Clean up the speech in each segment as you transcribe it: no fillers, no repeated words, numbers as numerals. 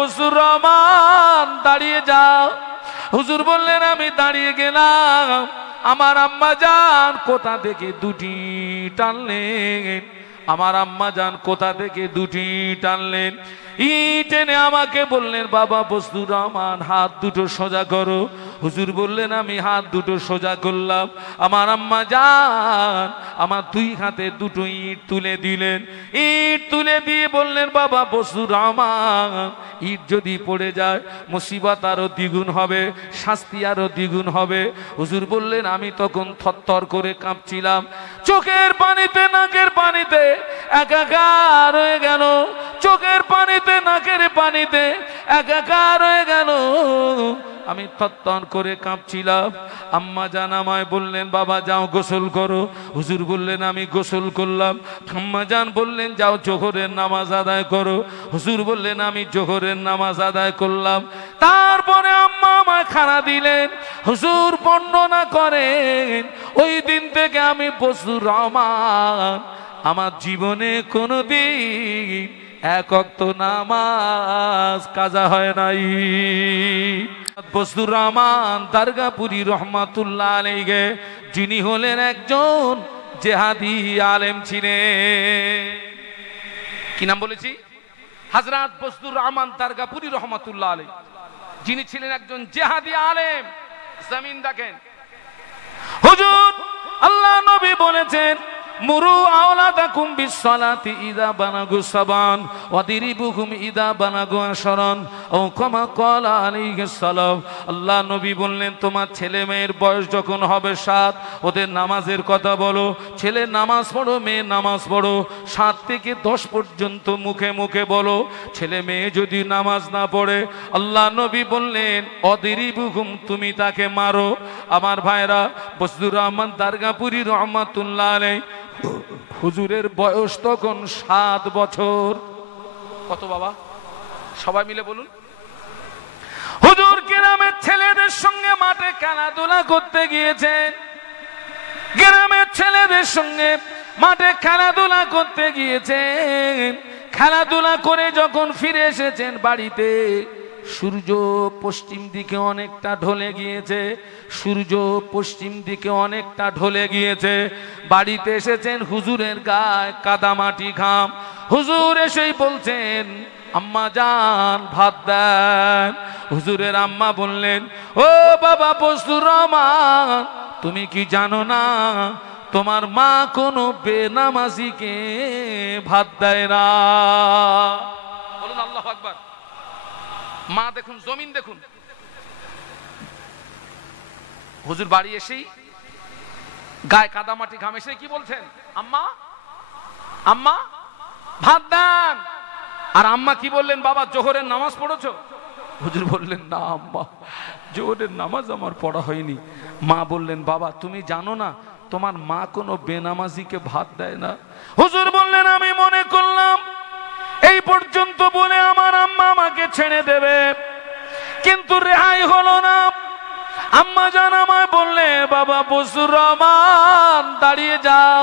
বসুর রহমান দাঁড়িয়ে যাও। হুজুর বললেন আমি দাঁড়িয়ে গেলাম। আমার আম্মা জান কোথা থেকে দুটি টানলেন, আমার আম্মা জান কোথা থেকে দুটি টানলেন, টেনে আমাকে বললেন বাবা বসুর রহমান হাত দুটো সোজা করো। হুজুর বললেন আমি হাত দুটো সোজা করলাম। আমার আম্মা জান আমার দুই হাতে দুটো ইট তুলে দিলেন। ইট তুলে দিয়ে বললেন বাবা বসুর রহমান ইট যদি পড়ে যায় মুসিবত আরো দ্বিগুণ হবে, শাস্তি আরো দ্বিগুণ হবে। হুজুর বললেন আমি তখন থরথর করে কাঁপছিলাম, চোখের পানিতে নাকের পানিতে একাকার হয়ে গেল, চোখের পানিতে নাকের পানিতে একাকার হয়ে গেল। আমি থরথর করে কাঁপছিলাম। আম্মা জান আমায় বললেন বাবা যাও গোসল করো। হুজুর বললেন আমি গোসল করলাম। আম্মা জান বললেন যাও জোহরের নামাজ আদায় করো। হুজুর বললেন আমি জোহরের নামাজ আদায় করলাম। তারপরে আম্মা আমায় খানা দিলেন। হুজুর বর্ণনা করেন ওই দিন থেকে আমি বসুর রহমান আমার জীবনে কোনোদিন এক ওয়াক্ত নামাজ কাজা হয় নাই। বসুর রহমান দারগাপুরি রহমাতুল্লাহ আলাইহি যিনি হলেন একজন জেহাদি আলেম ছিলেন। কি নাম বলেছি? হযরত বসুর রহমান দারগাপুরি রহমাতুল্লাহ আলাইহি, যিনি ছিলেন একজন জেহাদি আলেম। জমিন দেখেন হুজুর আল্লাহ নবী বলেছেন মুরু আওলাদাকুম বিসসালাতি ইযা বানাগু সাবান ওয়াদিরিবুহুম ইযা বানাগু আশরান ও কামা ক্বালা আলাইহিস সালাম। আল্লাহ নবী বললেন তোমার ছেলে মেয়ের বয়স যখন হবে 7 ওদের নামাজের কথা বলো। ছেলে নামাজ পড়ো, মেয়ে নামাজ পড়ো, 7 থেকে 10 পর্যন্ত মুখে মুখে বলো। ছেলে মেয়ে যদি নামাজ না পড়ে আল্লাহ নবী বললেন ওয়াদিরিবুহুম তুমি তাকে মারো। আমার ভাইরা বসুর রহমান দারগাপুরি রহমাতুল্লাহ আলাইহি হুজুরের বয়স তখন 7 বছর। কত বাবা? সবাই মিলে বলুন। হুজুর গ্রামের ছেলেদের সঙ্গে মাঠে খেলাধুলা করতে গিয়েছেন, গ্রামের ছেলেদের সঙ্গে মাঠে খেলাধুলা করতে গিয়েছেন। খেলাধুলা করে যখন ফিরে এসেছেন বাড়িতে সূর্য পশ্চিম দিকে অনেকটা ঢলে গিয়েছে, সূর্য পশ্চিম দিকে অনেকটা ঢলে গিয়েছে। বাড়িতে এসেছেন হুজুরের গায়ে কাদামাটি ঘাম। হুজুর এসেই বলছেন আম্মা জান ভাত দেন। হুজুরের আম্মা বললেন ও বাবা বসুর রহমান তুমি কি জানো না তোমার মা কোনো বেনামাজিকে ভাত দেয় না? বলুন আল্লাহু আকবার। মা দেখুন, জমিন দেখুন। হুজুর বাড়ি এসেই গায়ে কাদামাটি ঘাম এসে কি বলছেন? আম্মা আম্মা ভাত দেন। আর আম্মা কি বললেন? বাবা জোহরের নামাজ পড়েছো? হুজুর বললেন না আম্মা জোহরের নামাজ আমার পড়া হয়নি। মা বললেন বাবা তুমি জানো না তোমার মা কোনো বেনামাজিকে ভাত দেয় না? হুজুর বললেন আমি মনে করলাম এই পর্যন্ত বলে আমার আম্মা আমাকে ছেড়ে দেবে, কিন্তু রেহাই হলো না। আম্মা জান আমায় বললে বাবা বসুর রহমান দাঁড়িয়ে যাও।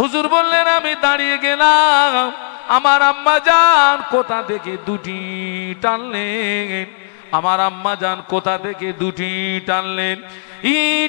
হুজুর বললেন আমি দাঁড়িয়ে গেলাম। আমার আম্মা জান কোথা থেকে দুটি টানলেন, আমার আম্মা জান কোথা থেকে দুটি টানলেন,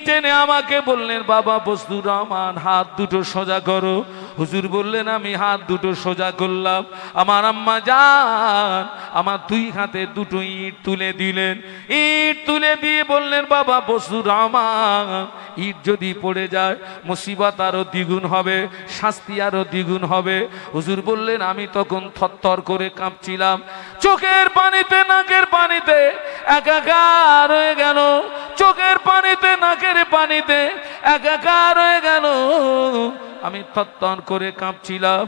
টেনে আমাকে বললেন বাবা বসুর রহমান হাত দুটো সোজা করো। হুজুর বললেন আমি হাত দুটো সোজা করলাম। আমার আম্মা জান আমার দুই হাতে দুটো ইট তুলে দিলেন। ইট তুলে দিয়ে বললেন বাবা বসুর রহমান ইট যদি পড়ে যায় মুসিবত আরো দ্বিগুণ হবে, শাস্তি আরো দ্বিগুণ হবে। হুজুর বললেন আমি তখন থরথর করে কাঁপছিলাম, চোখের পানিতে নাকের পানিতে একাকার হয়ে গেল, চোখের পানিতে নাকের পানিতে একাকার হয়ে গেল। আমি থরথর করে কাঁপছিলাম।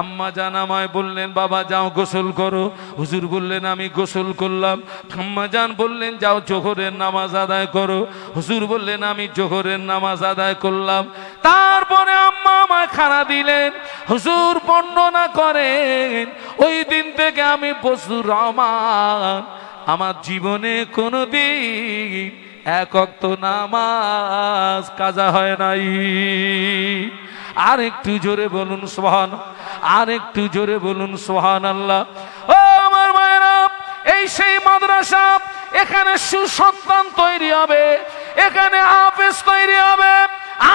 আম্মা জান আমায় বললেন বাবা যাও গোসল করো। হুজুর বললেন আমি গোসল করলাম। আম্মা জান বললেন যাও জোহরের নামাজ আদায় করো। হুজুর বললেন আমি জোহরের নামাজ আদায় করলাম। তারপরে আম্মা আমায় খানা দিলেন। হুজুর বর্ণনা করেন ওই দিন থেকে আমি বসুর রহমান আমার জীবনে কোনোদিন এক ওয়াক্ত নামাজ কাজা হয় নাই। আর একটু জোরে বলুন সুবহান, আর একটু জোরে বলুন সুবহানাল্লাহ। ও আমার মায়েরা এই সেই মাদ্রাসা, এখানে সুসন্তান তৈরি হবে, এখানে হাফেজ তৈরি হবে,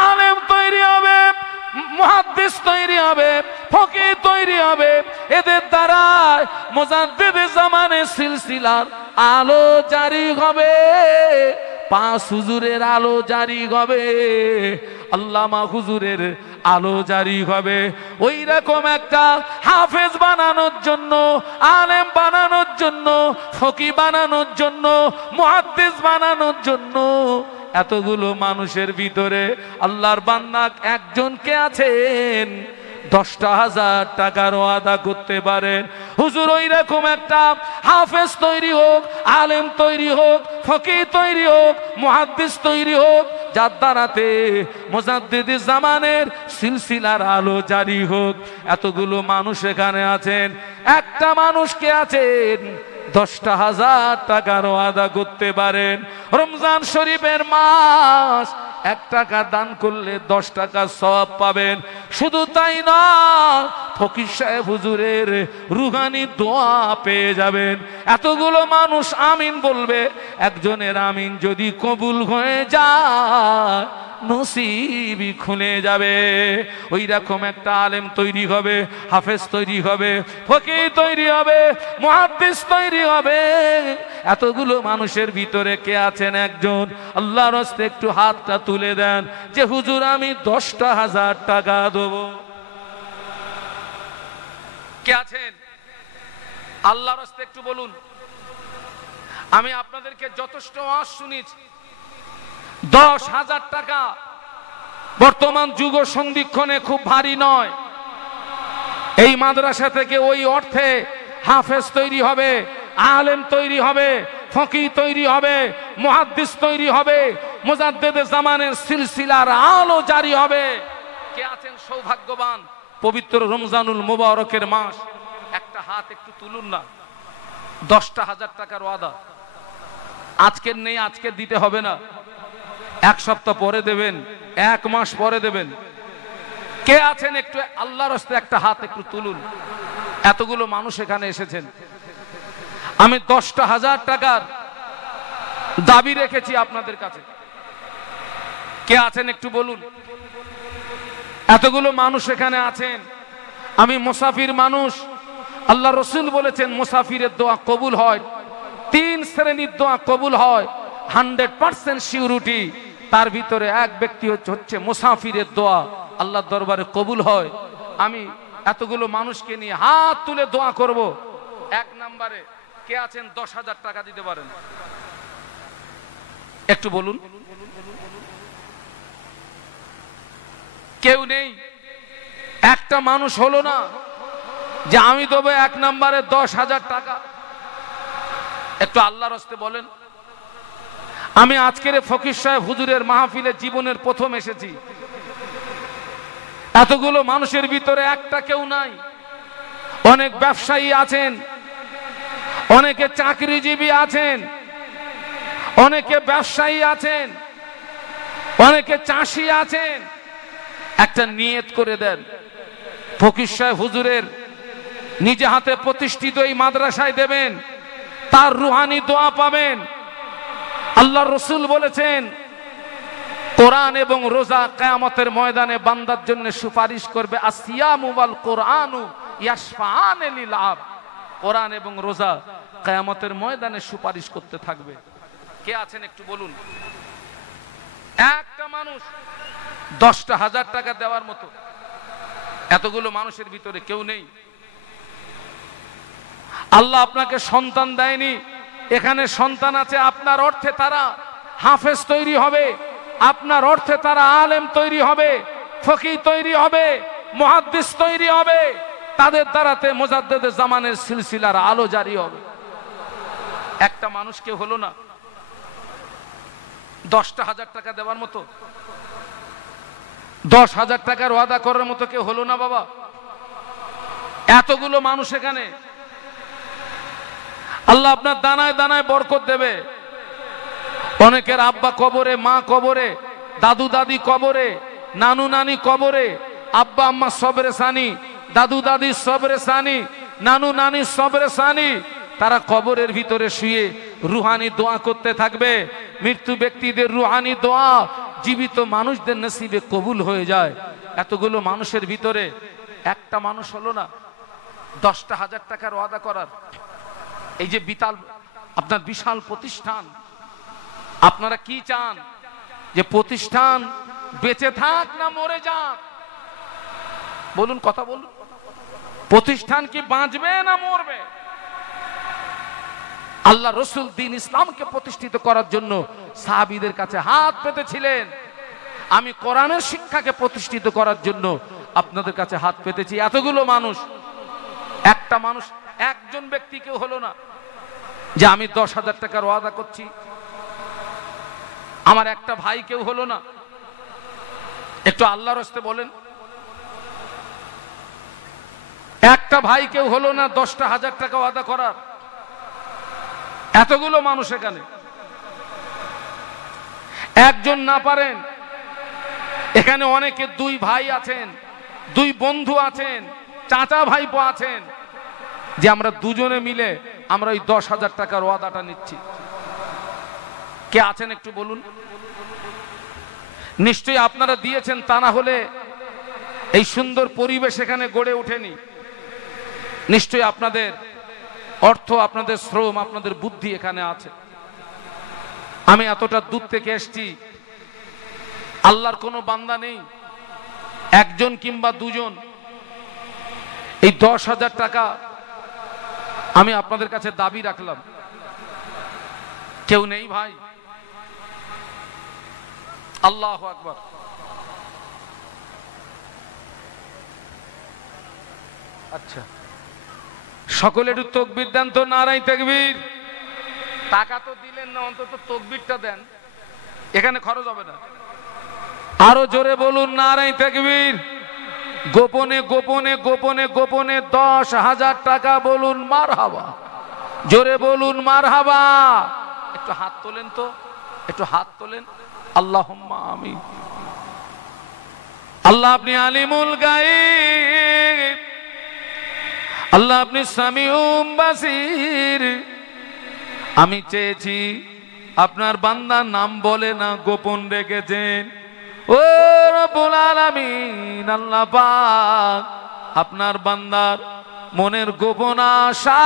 আলেম তৈরি হবে, মুহাদ্দিস তৈরি হবে, ফকিহ তৈরি হবে। এদের দ্বারা মুজাদ্দিদে জামানের সিলসিলার আলো জারি হবে, পাঁচ হুজুরের আলো জারি হবে, আল্লামা হুজুরের আলো জারি হবে। ওই রকম একটা হাফেজ বানানোর জন্য, আলেম বানানোর জন্য, ফকিহ বানানোর জন্য, মুহাদ্দিস বানানোর জন্য এতগুলো মানুষের ভিতরে আল্লাহর বান্দা একজন কে আছেন 10,000 টাকার ওয়াদা করতে পারেন, হুজুর ওই রকম একটা হাফেজ তৈরি হোক, আলেম তৈরি হোক, ফকিহ তৈরি হোক, মুহাদ্দিস তৈরি হোক, যার দ্বারাতে মুজাদ্দিদে জামানের সিলসিলার আলো জারি হোক। এতগুলো মানুষ এখানে আছেন, একটা মানুষ কে আছেন 10,000 টাকার ওয়াদা করতে পারেন। রমজান শরীফের মাস, 1 টাকা দান করলে 10 টাকা সওয়াব পাবেন। শুধু তাই না, ফকির সাহেব হুজুরের রুহানি দোয়া পেয়ে যাবেন। এতগুলো মানুষ আমিন বলবে, একজনের আমিন যদি কবুল হয়ে যায় নসিবই খুলে যাবে। ওই রকম একটা আলেম তৈরি হবে, হাফেজ তৈরি হবে, ফকিহ তৈরি হবে, মুহাদ্দিস তৈরি হবে। এতগুলো মানুষের ভিতরে কে আছেন একজন আল্লাহর রাস্তায় একটু হাতটা তুলে দেন যে হুজুর আমি 10,000 টাকা দেব? কে আছেন? আল্লাহর রাস্তায় একটু বলুন। আমি আপনাদেরকে যথেষ্ট ওয়াজ শুনেছি, 10,000 টাকা বর্তমান যুগ সন্ধিক্ষণে খুব ভারী নয়। এই মাদ্রাসা থেকে ওই অর্থে হাফেজ তৈরি হবে, আলেম তৈরি হবে, ফকিহ তৈরি হবে, মুহাদ্দিস তৈরি হবে, মুজাদ্দিদে জামানের সিলসিলার আলো জারি হবে। কে আছেন সৌভাগ্যবান? পবিত্র রমজানুল মুবারকের মাস, একটা হাত একটু তুলুন না। 10,000 টাকার ওয়াদা আজকের নেই, আজকে দিতে হবে না, 1 সপ্তাহ পরে দেবেন, 1 মাস পরে দেবেন। কে আছেন একটু আল্লাহর রাস্তায় একটা হাত একটু তুলুন। এতগুলো মানুষ এখানে এসেছেন, আমি 10,000 টাকার দাবি রেখেছি আপনাদের কাছে। কে আছেন একটু বলুন। এতগুলো মানুষ এখানে আছেন, আমি মুসাফির মানুষ। আল্লাহ রসুল বলেছেন মুসাফিরের দোয়া কবুল হয়, 3 শ্রেণীর দোয়া কবুল হয়, 100% সিউরিটি। তার ভিতরে এক ব্যক্তি হচ্ছে মুসাফিরের দোয়া আল্লাহর দরবারে কবুল হয়। আমি এতগুলো মানুষকে নিয়ে হাত তুলে দোয়া করব। 1 নম্বরে কে আছেন 10,000 টাকা দিতে পারেন? একটু বলুন। কেউ নেই? একটা মানুষ হলো না যে আমি দেবো 1 নম্বরে 10,000 টাকা? একটু আল্লাহর রাস্তায় বলেন। আমি আজকের ফকির সাহেব হুজুরের মাহফিলে জীবনের প্রথম এসেছি, এতগুলো মানুষের ভিতরে একটা কেউ নাই। অনেক ব্যবসায়ী আছেন, অনেকে চাকরিজীবী আছেন, অনেকে ব্যবসায়ী আছেন, অনেকে চাষি আছেন। একটা নিয়ত করে দেন, ফকির সাহেব হুজুরের নিজে হাতে প্রতিষ্ঠিত এই মাদ্রাসায় দেবেন, তার রুহানি দোয়া পাবেন। আল্লাহ রসুল বলেছেন কোরআন এবং রোজা কিয়ামতের ময়দানে বান্দার জন্য সুপারিশ করবে। আসিয়ামু ওয়াল কোরআনু ইয়াশফাআন লিল আবদ। কোরআন এবং রোজা কিয়ামতের ময়দানে সুপারিশ করতে থাকবে। কে আছেন একটু বলুন। একটা মানুষ 10,000 টাকা দেওয়ার মতো এতগুলো মানুষের ভিতরে কেউ নেই। আল্লাহ আপনাকে সন্তান দেয়নি, এখানে সন্তান আছে। আপনার অর্থে তারা হাফেজ তৈরি হবে, আপনার অর্থে তারা আলেম তৈরি হবে, ফকিহ তৈরি হবে, মুহাদ্দিস তৈরি হবে। তাদের দ্বারাতে মুজাদ্দিদে জামানের সিলসিলার আলো জারি হবে। একটা মানুষকে হলো না 10,000 টাকা দেওয়ার মতো, 10,000 টাকার ওয়াদা করার মতো কেউ হলো না বাবা। এতগুলো মানুষ এখানে, আল্লাহ আপনার দানায় দানায় বরকত দেবে। অনেকের আব্বা কবরে, মা কবরে, দাদু দাদি কবরে, নানু নানি কবরে, আব্বা আম্মা সবরে সানি, দাদু দাদি সবরে সানি, নানু নানি সবরে সানি, তারা কবরের ভিতরে শুয়ে রুহানি দোয়া করতে থাকবে। মৃত্যু ব্যক্তিদের রুহানি দোয়া জীবিত মানুষদের নসিবে কবুল হয়ে যায়। এতগুলো মানুষের ভিতরে একটা মানুষ হলো না 10,000 টাকার ওয়াদা করার। এই যে আপনার বিশাল প্রতিষ্ঠান, আপনারা কি চান যে প্রতিষ্ঠান বেঁচে থাক না মরে যাক? বলুন, কথা বলুন। প্রতিষ্ঠান কি বাঁচবে না মরবে? আল্লাহ রসুল দ্বীন ইসলামকে প্রতিষ্ঠিত করার জন্য সাহাবীদের কাছে হাত পেতেছিলেন। আমি কোরআনের শিক্ষাকে প্রতিষ্ঠিত করার জন্য আপনাদের কাছে হাত পেতেছি। এতগুলো মানুষ, একটা মানুষ, একজন ব্যক্তি কেউ হলো না যে আমি 10,000 টাকার ওয়াদা করছি। আমার একটা ভাই কেউ হলো না। একটু আল্লাহর রাস্তে বলেন, একটা ভাই কেউ হলো না 10,000 টাকা ওয়াদা করার। এতগুলো মানুষ এখানে একজন না পারেন। এখানে অনেকে 2 ভাই আছেন, 2 বন্ধু আছেন, চাচা ভাইপো আছেন, যে আমরা দুজনে মিলে আমরা ওই 10,000 টাকার ওয়াদাটা নিচ্ছি। কে আছেন একটু বলুন। নিশ্চয়ই আপনারা দিয়েছেন, তা না হলে এই সুন্দর পরিবেশ এখানে গড়ে ওঠেনি। নিশ্চয়ই আপনাদের অর্থ, আপনাদের শ্রম, আপনাদের বুদ্ধি এখানে আছে। আমি এতটা দূর থেকে এসেছি, আল্লাহর কোনো বান্দা নেই, একজন কিংবা দুজন। এই 10,000 টাকা আমি আপনাদের কাছে দাবি রাখলাম। কেউ নেই ভাই? আল্লাহু আকবার। আচ্ছা, সকলে একটু তাকবীর দেন তো, নারায়ে তাকবীর। টাকা তো দিলেন না, অন্তত তাকবীরটা দেন, এখানে খরচ হবে না। আরো জোরে বলুন নারায়ে তাকবীর। গোপনে গোপনে গোপনে গোপনে 10,000 টাকা বলুন মারহাবা। জোরে বলুন মারহাবা। একটু হাত তোলেন তো, একটু হাত তোলেন। আল্লাহুম্মা আমিন। আল্লাহ আপনি আলিমুল গায়ব, আল্লাহ আপনি সামিউম বাসির। আমি চেয়েছি আপনার বান্দার নাম বলে না, গোপন রেখেছেন। ও রব্বুল আলামিন, আল্লাহ পাক আপনার বান্দার মনের গোপন আশা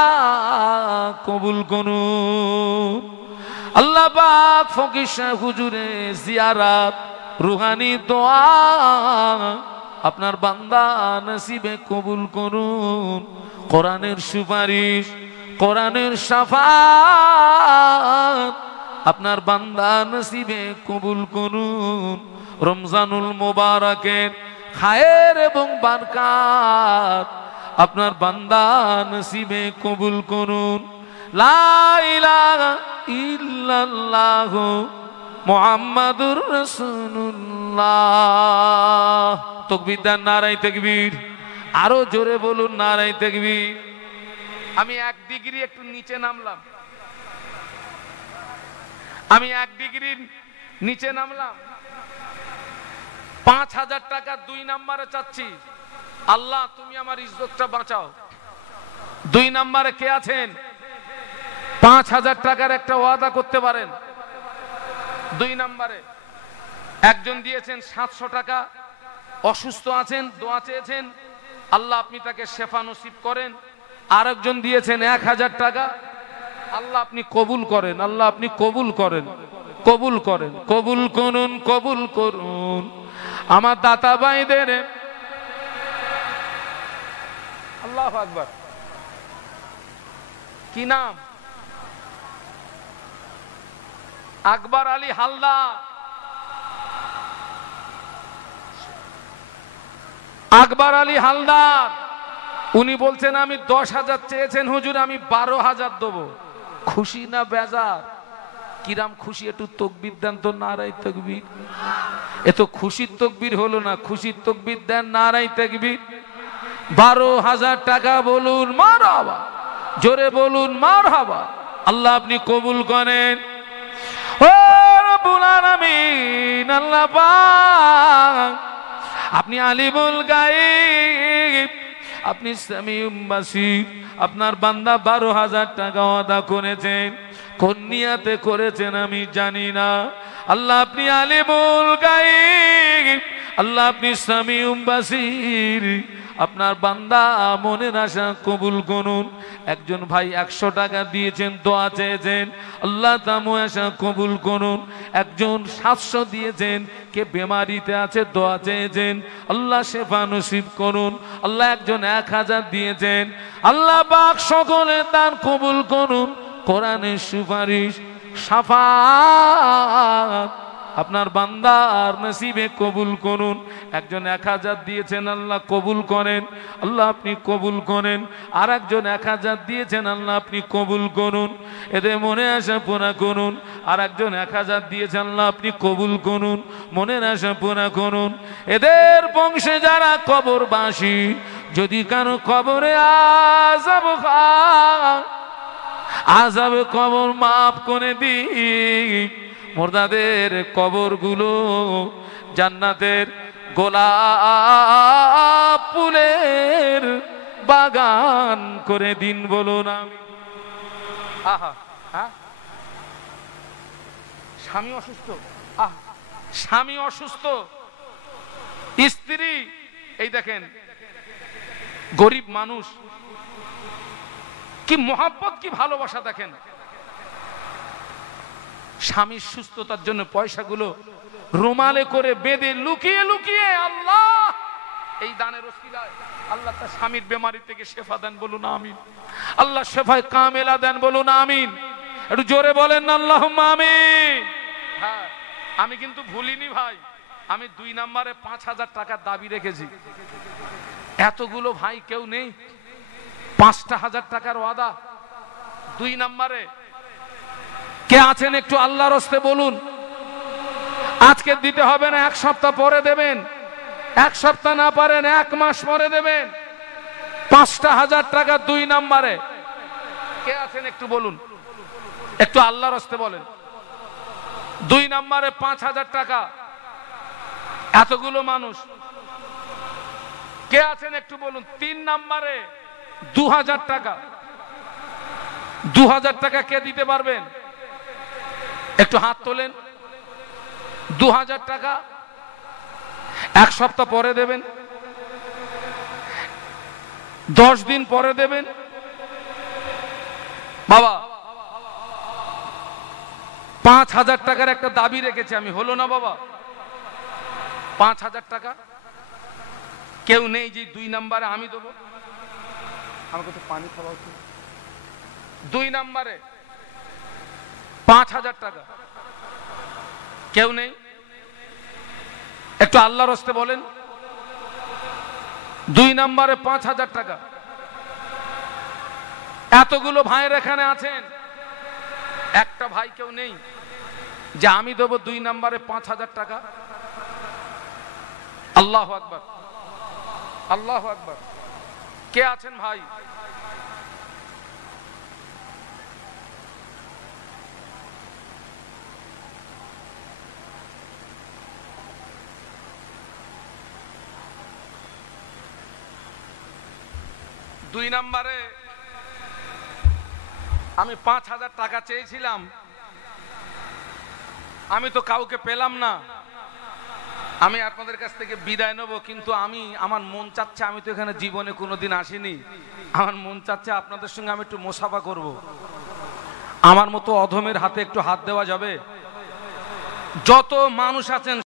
কবুল করুন। আল্লাহ পাক ফকির সাহেব হুজুরে জিয়ারত, রুহানি দোয়া আপনার বান্দা নসিবে কবুল করুন। কোরআনের সুপারিশ, কোরআনের শাফাত আপনার বান্দা নসিবে কবুল করুন। রমজানুল মুবারকের খায়ের এবং বারকাত আপনার বান্দা নসিবে কবুল করুন। লা ইলাহা ইল্লাল্লাহু মুহাম্মাদুর রাসূলুল্লাহ। তাকবীর দেন, নারায়ে তাকবীর। আরো জোরে বলুন নারায়ে তাকবীর। আমি 1 ডিগ্রি একটু নিচে নামলাম, আমি 1 ডিগ্রি নিচে নামলাম। 5,000 টাকা 2 নম্বরে চাচ্ছি। আল্লাহ তুমি আমার ইজ্জতটা বাঁচাও। 2 নম্বরে কে আছেন 5,000 টাকার একটা ওয়াদা করতে পারেন? 2 নম্বরে একজন দিয়েছেন 700 টাকা, অসুস্থ আছেন, দোয়া চেয়েছেন, আল্লাহ আপনি তাকে শেফা নসিব করেন। আরেকজন দিয়েছেন 1,000 টাকা, আল্লাহ আপনি কবুল করেন, আল্লাহ আপনি কবুল করেন, কবুল করেন, কবুল করুন, কবুল করুন আমার দাতা ভাইদের। আল্লাহু আকবার। কি নাম? আকবর আলী হালদার। আকবর আলী হালদার উনি বলছেন আমি 10,000 চেয়েছেন হুজুর, আমি 12,000 দেবো। খুশি না বেজার? কিরাম খুশি? একটু তাকবীর দেন তো, নারায়ে তাকবীর। এত খুশির তাকবীর হলো না, খুশির তাকবীর দেন, নারায়ে তাকবীর। 12,000 টাকা বলুন মারহাবা, জোরে বলুন মারহাবা। আল্লাহ আপনি কবুল করেন। ও রব্বুল আলামিন, আল্লাহ পাক আপনি আলিমুল গায়ব, আপনি সামিউম বাসীর। আপনার বান্দা 12,000 টাকা আদা করেছেন, কোন নিয়াতে করেছেন আমি জানি না। আল্লাহ আপনি আলিমুল গায়ব, আল্লাহ আপনি সামিউম বাসীর। আপনার বান্দা মনের আশা কবুল করুন। একজন ভাই 100 টাকা দিয়েছেন, দোয়া চেয়েছেন, আল্লাহ তামু আশা কবুল করুন। একজন 700 দিয়েছেন, কে বেমারিতে আছে, দোয়া চেয়েছেন, আল্লাহ শেফা নসিব করুন। আল্লাহ একজন 1000 দিয়েছেন, আল্লাহ পাক সকলে দান কবুল করুন। কোরআনের সুপারিশ শাফাত আপনার বান্দার নসিবে কবুল করুন। একজন 1000 দিয়েছেন, আল্লাহ কবুল করেন, আল্লাহ আপনি কবুল করেন। আর একজন 1000 দিয়েছেন, আল্লাহ আপনি কবুল করুন, এদের মনে আশা পুরা করুন। আর একজন 1000 দিয়েছেন, আল্লাহ আপনি কবুল করুন, মনের আশা পুরা করুন। এদের বংশে যারা কবরবাসী, যদি কারো কবরে আযাব হয়, আযাবে কবর মাফ করে দিন। মুর্দাদের কবরগুলো জান্নাতের গোলাপ ফুলের বাগান করে দিন, বলুন আমি। আহা, স্বামী অসুস্থ, স্বামী অসুস্থ, স্ত্রী এই দেখেন গরিব মানুষ, কি মোহাব্বত, কি ভালোবাসা দেখেন। স্বামীর সুস্থতার জন্য পয়সাগুলো রুমালে করে বেঁধে লুকিয়ে লুকিয়ে আল্লাহ এই দানের ওসিলায় আল্লাহ তার স্বামীর বেমারি থেকে শেফা দেন, বলুন আমিন। আল্লাহ শেফায় কামেলা দেন, বলুন আমিন। একটু জোরে বলেন না আল্লাহুম্মা আমিন। হ্যাঁ, আমি কিন্তু ভুলিনি ভাই, আমি 2 নম্বরে 5000 টাকার দাবি রেখেছি। এতগুলো ভাই কেউ নেই, 5,000 টাকার ওয়াদা 2 নম্বরে। কে আছেন একটু আল্লাহর রাস্তে বলুন। আজকে দিতে হবে না, 1 সপ্তাহ পরে দেবেন, 1 সপ্তাহ না পারেন 1 মাস পরে দেবেন। 5,000 টাকা 2 নম্বরে। কে আছেন একটু বলুন, একটু আল্লাহর রাস্তে বলেন। 2 নম্বরে 5,000 টাকা, এতগুলো মানুষ। কে আছেন একটু বলুন। 3 নম্বরে 2,000 টাকা। 2,000 টাকা কে দিতে পারবেন একটু হাত তোলেন। 2,000 টাকা 1 সপ্তাহ পরে দেবেন, 10 দিন পরে দেবেন। বাবা 5,000 টাকার একটা দাবি রেখেছি আমি, হলো না বাবা? 5,000 টাকা কেউ নেই যে 2 নম্বরে আমি দেবো? আমাকে তো পানি খাওয়া হচ্ছে। 2 নম্বরে 5,000 টাকা কেউ নেই? একটু আল্লাহর রাস্তে বলেন। 2 নম্বরে 5,000 টাকা। এতগুলো ভাইয়ের এখানে আছেন, একটা ভাই কেউ নেই যে আমি দেবো 2 নম্বরে 5,000 টাকা? আল্লাহু আকবার, আল্লাহু আকবার। কে আছেন ভাই? দুই নম্বরে আমি 5,000 টাকা চেয়েছিলাম, আমি তো কাউকে পেলাম না। আমি আপনাদের কাছ থেকে বিদায় নেব, কিন্তু আমার মন চাচ্ছে, আমি তো এখানে জীবনে কোনোদিন আসিনি, আমার মন চাচ্ছে আপনাদের সঙ্গে আমি একটু মুসাফা করব। আমার মতো অধমের হাতে একটু হাত দেওয়া যাবে? যত মানুষ আছেন